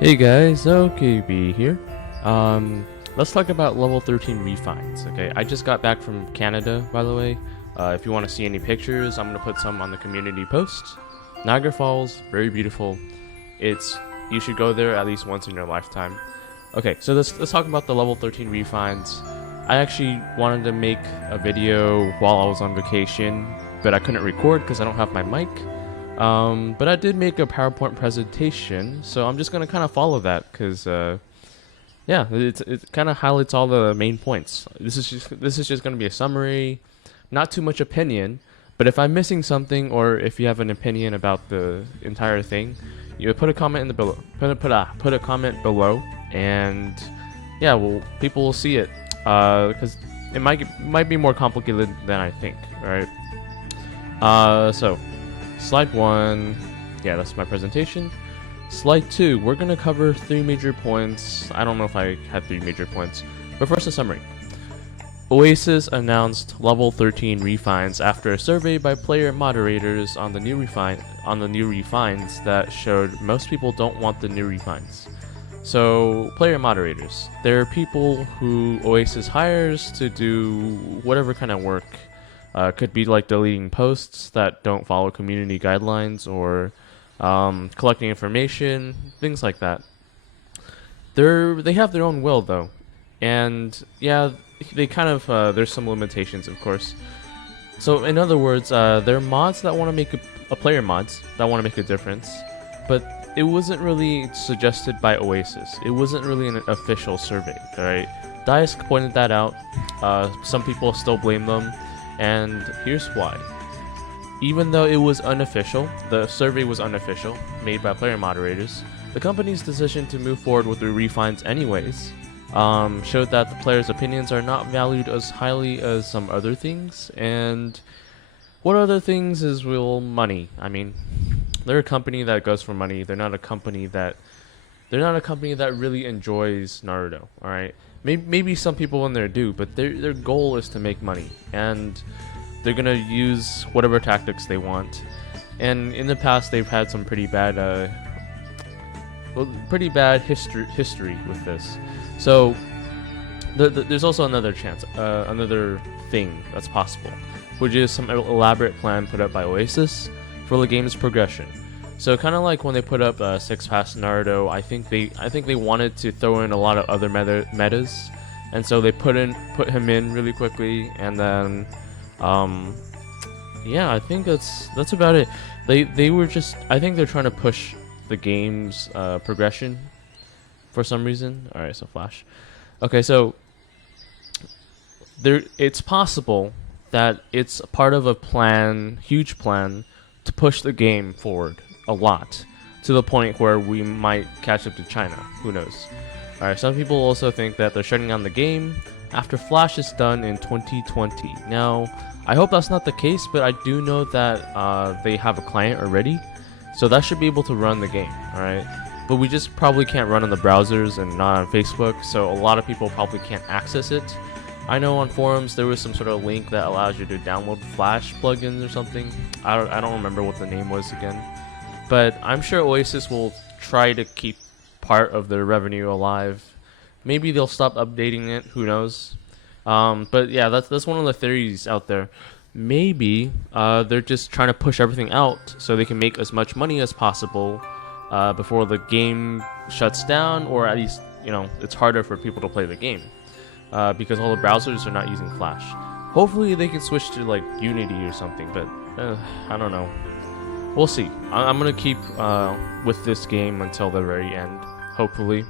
Hey guys, OKB here. Let's talk about level 13 refines. Okay, I just got back from Canada, by the way. If you want to see any pictures, I'm gonna put some on the community post. Niagara Falls, very beautiful. You should go there at least once in your lifetime. Okay, so let's talk about the level 13 refines. I actually wanted to make a video while I was on vacation, but I couldn't record because I don't have my mic. But I did make a PowerPoint presentation, so I'm just gonna kind of follow that because, yeah, it kind of highlights all the main points. This is just gonna be a summary, not too much opinion. But if I'm missing something, or if you have an opinion about the entire thing, you put a comment in the below. Put a comment below, and yeah, well, people will see it. Because it might be more complicated than I think. All right. So. Slide 1, yeah, that's my presentation. Slide 2, we're going to cover 3 major points. I don't know if I had 3 major points, but first a summary. Oasis announced level 13 refines after a survey by player moderators on the new refines that showed most people don't want the new refines. So, player moderators, they're people who Oasis hires to do whatever kind of work. Could be like deleting posts that don't follow community guidelines, or collecting information, things like that. They have their own will though, and yeah, they kind of there's some limitations, of course. So in other words, they're mods that want to make a player mods that want to make a difference, but it wasn't really suggested by Oasis. It wasn't really an official survey. All right, Dice pointed that out. Some people still blame them. And here's why. Even though it was unofficial, the survey was unofficial, made by player moderators, the company's decision to move forward with the refines anyways showed that the players' opinions are not valued as highly as some other things. And what other things is real money? I mean, they're a company that goes for money. They're not a company that really enjoys Naruto. All right. Maybe some people in there do, but their goal is to make money, and they're gonna use whatever tactics they want. And in the past, they've had some pretty bad history with this. So there's also another chance, another thing that's possible, which is some elaborate plan put up by Oasis for the game's progression. So kind of like when they put up 6 Past Naruto, I think they wanted to throw in a lot of other metas, and so they put him in really quickly, and then yeah, I think that's about it. They were just, I think they're trying to push the game's progression for some reason. All right, so Flash. Okay, so it's possible that it's part of a plan, huge plan, to push the game forward a lot, to the point where we might catch up to China. Who knows? Alright, some people also think that they're shutting down the game after Flash is done in 2020. Now, I hope that's not the case, but I do know that they have a client already, so that should be able to run the game, alright? But we just probably can't run on the browsers and not on Facebook, so a lot of people probably can't access it. I know on forums there was some sort of link that allows you to download Flash plugins or something. I don't remember what the name was again. But I'm sure Oasis will try to keep part of their revenue alive. Maybe they'll stop updating it. Who knows? But yeah, that's one of the theories out there. Maybe they're just trying to push everything out so they can make as much money as possible before the game shuts down, or at least, you know, it's harder for people to play the game because all the browsers are not using Flash. Hopefully they can switch to like Unity or something, but I don't know. We'll see. I'm gonna keep with this game until the very end, hopefully.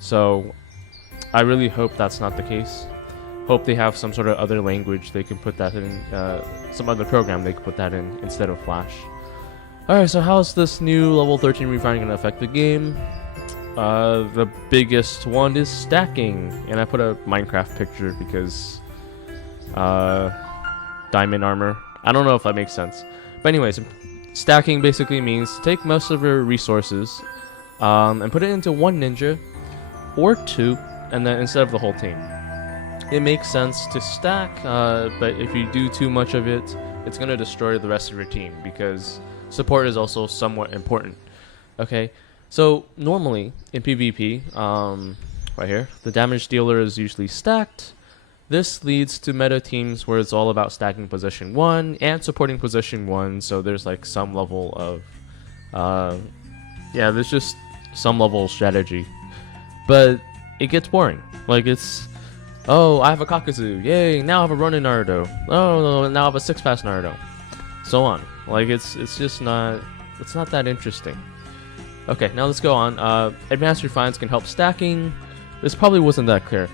So I really hope that's not the case. Hope they have some sort of other language they can put that in, some other program they can put that in instead of Flash. Alright, so how's this new level 13 refine gonna affect the game? The biggest one is stacking, and I put a Minecraft picture because diamond armor. I don't know if that makes sense, but anyways. Stacking basically means to take most of your resources and put it into one ninja or 2, and then instead of the whole team. It makes sense to stack, but if you do too much of it, it's going to destroy the rest of your team, because support is also somewhat important. Okay, So normally in PvP, right here, the damage dealer is usually stacked. This leads to meta teams where it's all about stacking position 1 and supporting position 1, so there's like some level of, yeah, there's just some level of strategy. But it gets boring. Like it's, oh, I have a Kakuzu, yay, now I have a Ronin Naruto. Oh, no, now I have a 6-pass Naruto. So on. Like it's just not, it's not that interesting. Okay, now let's go on. Advanced refines can help stacking. This probably wasn't that clear.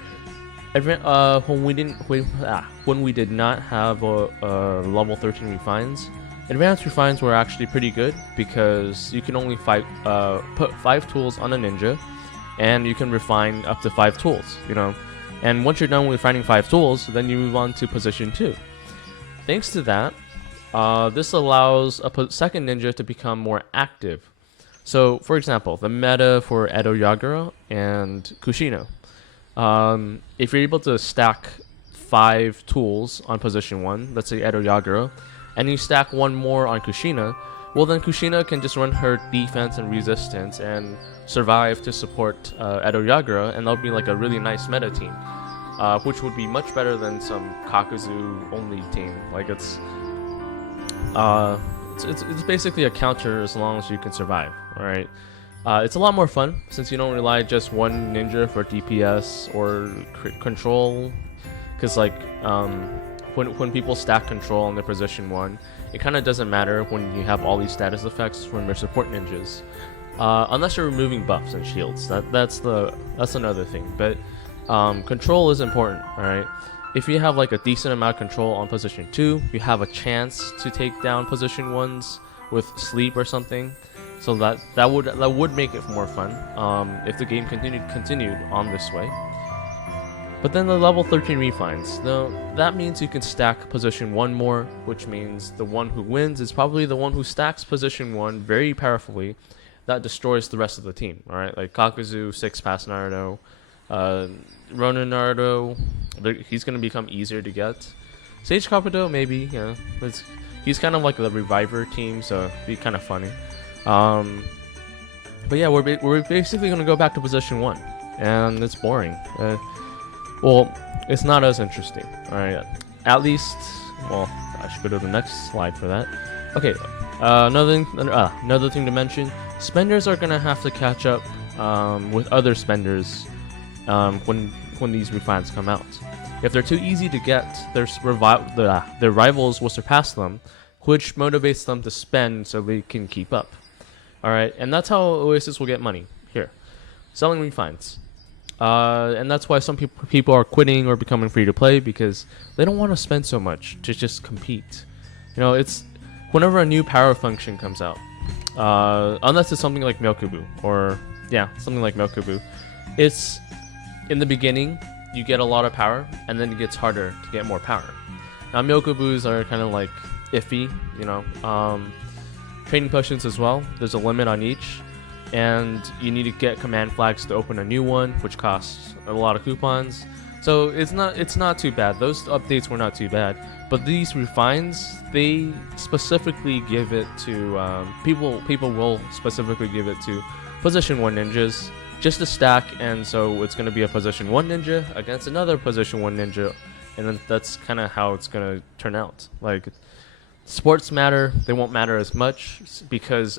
When we did not have a level 13 refines, advanced refines were actually pretty good because you can only put 5 tools on a ninja, and you can refine up to 5 tools. You know, and once you're done with refining 5 tools, then you move on to position 2. Thanks to that, this allows a second ninja to become more active. So, for example, the meta for Edo Yagura and Kushino. If you're able to stack 5 tools on position 1, let's say Edo Yagura, and you stack 1 more on Kushina, well then Kushina can just run her defense and resistance and survive to support Edo Yagura, and that'll be like a really nice meta team, which would be much better than some Kakuzu only team. Like it's basically a counter as long as you can survive. All right. It's a lot more fun since you don't rely just one ninja for DPS or control, because like when people stack control on their position 1, it kind of doesn't matter when you have all these status effects from your support ninjas, unless you're removing buffs and shields. That's another thing. But control is important. All right. If you have like a decent amount of control on position 2, you have a chance to take down position 1s with sleep or something. So that would make it more fun if the game continued on this way. But then the level 13 refines. Now that means you can stack position 1 more, which means the one who wins is probably the one who stacks position 1 very powerfully. That destroys the rest of the team. All right, like Kakuzu, 6-pass Naruto, Ronin Naruto. He's gonna become easier to get. Sage Kabuto, maybe. Yeah, he's kind of like the reviver team, so it'd be kind of funny. But yeah, we're basically gonna go back to position 1, and it's boring. Well, it's not as interesting. All right, at least. Well, I should go to the next slide for that. Okay, another thing to mention: spenders are gonna have to catch up with other spenders when these refines come out. If they're too easy to get, their rivals will surpass them, which motivates them to spend so they can keep up. Alright, and that's how Oasis will get money. Here, selling refines. And that's why some people are quitting or becoming free to play, because they don't want to spend so much to just compete. You know, it's whenever a new power function comes out, unless it's something like Melkubu, or yeah, something like Melkubu, it's in the beginning you get a lot of power, and then it gets harder to get more power. Now Melkubus are kind of like iffy, you know. Training potions as well, there's a limit on each, and you need to get command flags to open a new one, which costs a lot of coupons. So it's not too bad. Those updates were not too bad, but these refines, they specifically give it to people will specifically give it to position 1 ninjas just to stack, and so it's going to be a position 1 ninja against another position 1 ninja, and then that's kind of how it's going to turn out. Like, sports matter, they won't matter as much because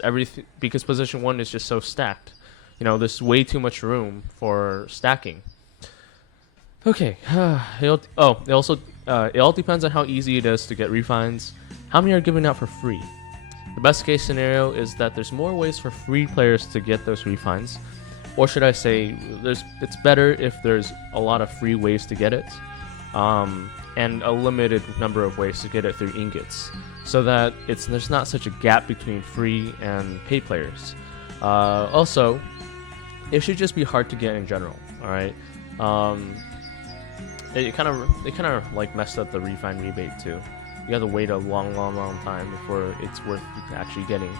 position 1 is just so stacked. You know, there's way too much room for stacking. Okay, it all depends on how easy it is to get refines. How many are given out for free? The best case scenario is that there's more ways for free players to get those refines, or should I say, it's better if there's a lot of free ways to get it, and a limited number of ways to get it through ingots, so that there's not such a gap between free and paid players. Also, it should just be hard to get in general. All right. It kind of like messed up the refine rebate too. You have to wait a long time before it's worth actually getting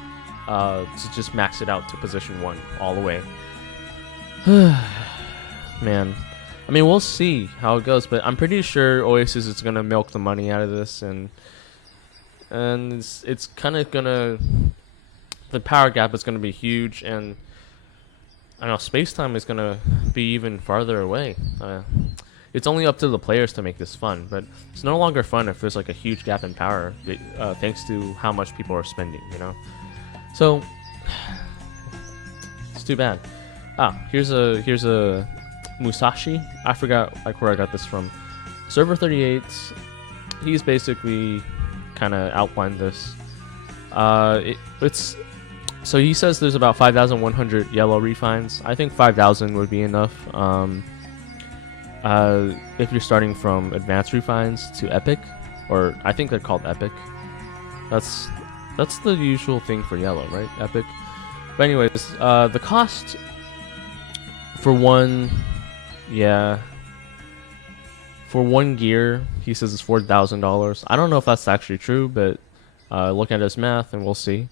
to just max it out to position 1 all the way. Man, I mean, we'll see how it goes, but I'm pretty sure Oasis is gonna milk the money out of this, and it's kind of gonna, the power gap is gonna be huge, and I know space time is gonna be even farther away. It's only up to the players to make this fun, but it's no longer fun if there's like a huge gap in power, thanks to how much people are spending, you know? So, it's too bad. Here's a Musashi. I forgot like where I got this from. Server 38, he's basically kind of outlined this. So he says there's about 5,100 yellow refines. I think 5,000 would be enough. If you're starting from advanced refines to epic, or I think they're called epic. That's the usual thing for yellow, right? Epic. But anyways, the cost for one gear, he says it's $4,000. I don't know if that's actually true, but look at his math and we'll see.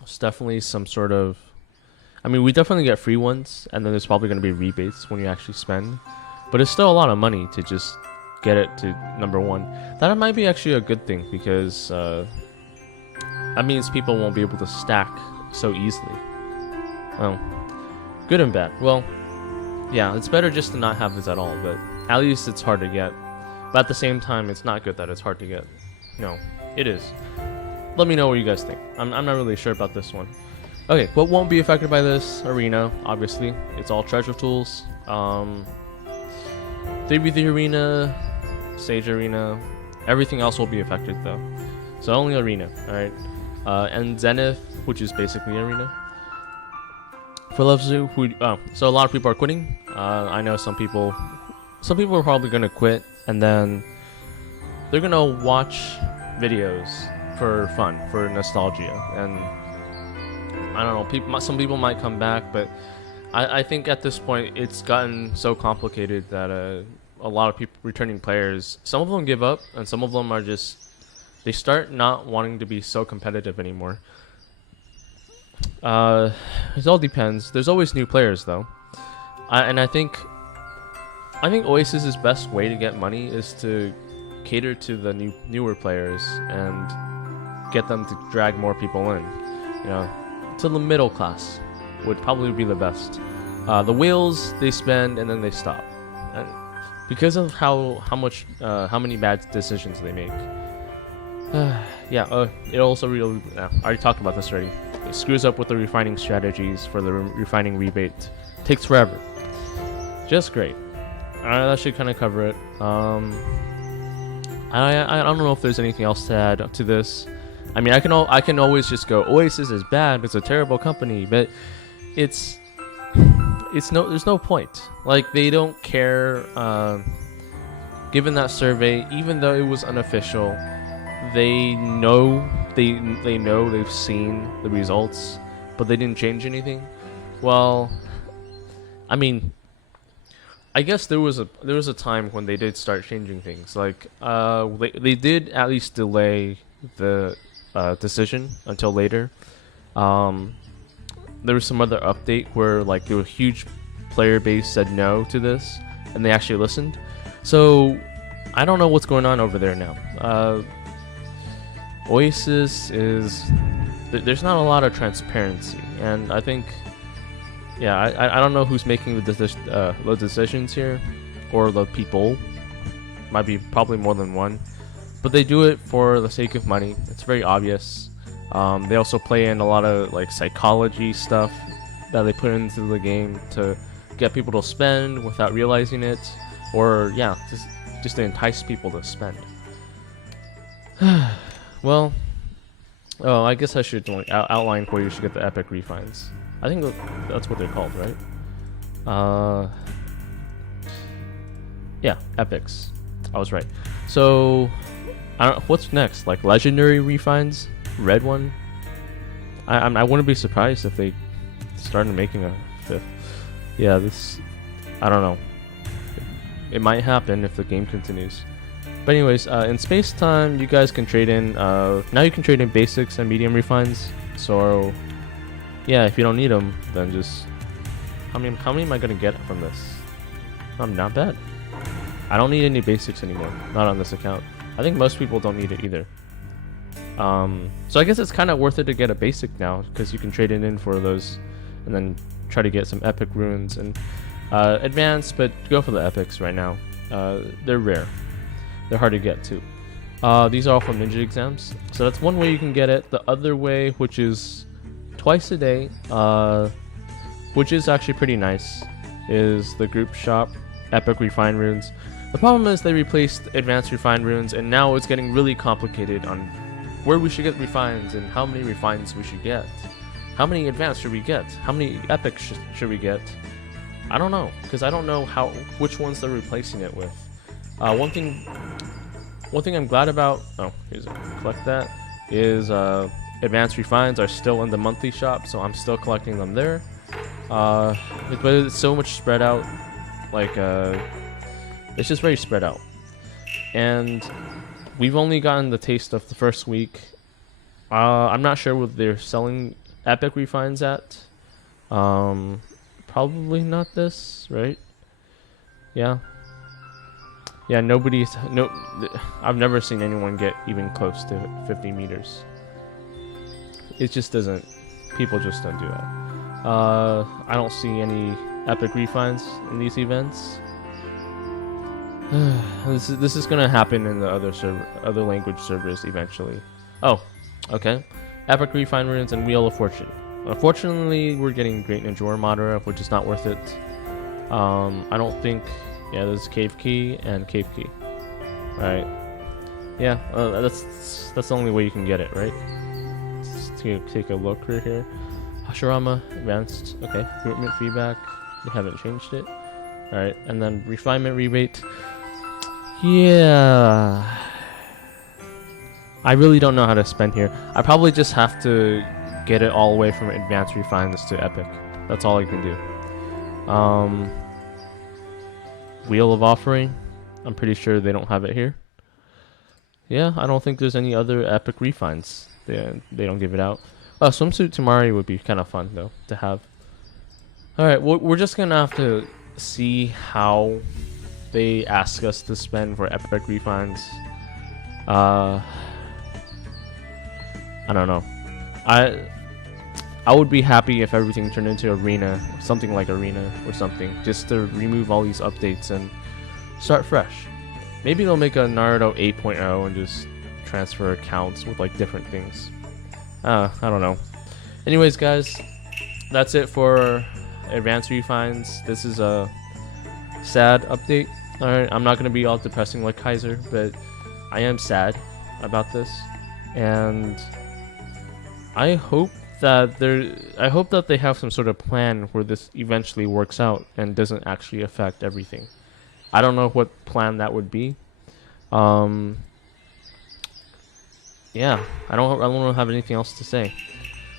It's definitely some sort of, I mean, we definitely get free ones, and then there's probably going to be rebates when you actually spend, but it's still a lot of money to just get it to number 1. That might be actually a good thing, because that means people won't be able to stack so easily. Well, good and bad. Well, yeah, it's better just to not have this at all, but at least it's hard to get. But at the same time, it's not good that it's hard to get. No, it is. Let me know what you guys think. I'm not really sure about this one. Okay, what won't be affected by this? Arena, obviously. It's all treasure tools. 3v3 Arena, Sage Arena. Everything else will be affected though. So only Arena, alright? And Zenith, which is basically Arena. For Levzu, so a lot of people are quitting. I know some people are probably gonna quit, and then they're gonna watch videos for fun, for nostalgia, and I don't know. Some people might come back, but I think at this point it's gotten so complicated that a lot of people, returning players, some of them give up, and some of them are just, they start not wanting to be so competitive anymore. It all depends. There's always new players though, and I think Oasis's best way to get money is to cater to the newer players and get them to drag more people in, you know, to the middle class would probably be the best. The whales, they spend and then they stop, and because of how many bad decisions they make. It also really, I already talked about this already. It screws up with the refining strategies for the refining rebate. Takes forever. Just great. That should kind of cover it. I don't know if there's anything else to add to this. I mean, I can always just go, Oasis is bad, it's a terrible company, but there's no point. Like, they don't care. Given that survey, even though it was unofficial, they know they've seen the results, but they didn't change anything. Well, I mean, I guess there was a time when they did start changing things. Like they did at least delay the decision until later. There was some other update where like there was a huge player base said no to this, and they actually listened. So I don't know what's going on over there now. Oasis is, there's not a lot of transparency, and I think, yeah, I don't know who's making the decisions here, or the people. Might be probably more than one, but they do it for the sake of money. It's very obvious. They also play in a lot of like psychology stuff that they put into the game to get people to spend without realizing it, or yeah, just to entice people to spend. Well, I guess I should outline where you should get the epic refines. I think that's what they're called, right? Yeah, epics. I was right. So, what's next? Like legendary refines? Red one? I wouldn't be surprised if they started making a 5th. Yeah, I don't know. It might happen if the game continues. But anyways, in space time, you guys can trade in. Now you can trade in basics and medium refines. So, yeah, if you don't need them, then just how many am I gonna get from this? Not bad. I don't need any basics anymore. Not on this account. I think most people don't need it either. So I guess it's kind of worth it to get a basic now, because you can trade it in for those and then try to get some epic runes and advanced, but go for the epics right now. They're rare. They're hard to get too. These are all from ninja exams, so that's one way you can get it. The other way, which is twice a day, which is actually pretty nice, is the group shop epic refined runes. The problem is they replaced advanced refined runes, and now it's getting really complicated on where we should get refines and how many refines we should get. How many advanced should we get? How many epic should we get? I don't know, because I don't know which ones they're replacing it with. One thing I'm glad about, here's a collect that, is advanced refines are still in the monthly shop, so I'm still collecting them there. But it's so much spread out, like it's just very spread out, and we've only gotten the taste of the first week. I'm not sure what they're selling epic refines at. Probably not this, right? Yeah, I've never seen anyone get even close to 50 meters. It just doesn't, people just don't do that. I don't see any epic refines in these events. This is gonna happen in the other language servers eventually. Oh, okay. Epic refine runes and Wheel of Fortune. Unfortunately, we're getting Great Ninja Armada, which is not worth it. I don't think. Yeah, there's Cave Key and Cave Key. Right. Yeah, that's the only way you can get it, right? Let's take a look right here. Hashirama advanced. Okay. Recruitment feedback. They haven't changed it. All right, and then refinement rebate. Yeah, I really don't know how to spend here. I probably just have to get it all the way from advanced refines to epic. That's all I can do. Wheel of Offering. I'm pretty sure they don't have it here. Yeah, I don't think there's any other epic refines. They don't give it out. Swimsuit Tamari would be kind of fun though to have. All right, we're just gonna have to see how they ask us to spend for epic refines. I don't know. I would be happy if everything turned into Arena, something like Arena or something, just to remove all these updates and start fresh. Maybe they'll make a Naruto 8.0 and just transfer accounts with like different things. I don't know. Anyways, guys, that's it for advanced refines. This is a sad update. Alright, I'm not gonna be all depressing like Kaiser, but I am sad about this, and I hope that they have some sort of plan where this eventually works out and doesn't actually affect everything. I don't know what plan that would be. Yeah, I don't have anything else to say.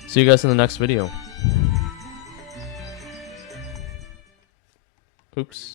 See you guys in the next video. Oops.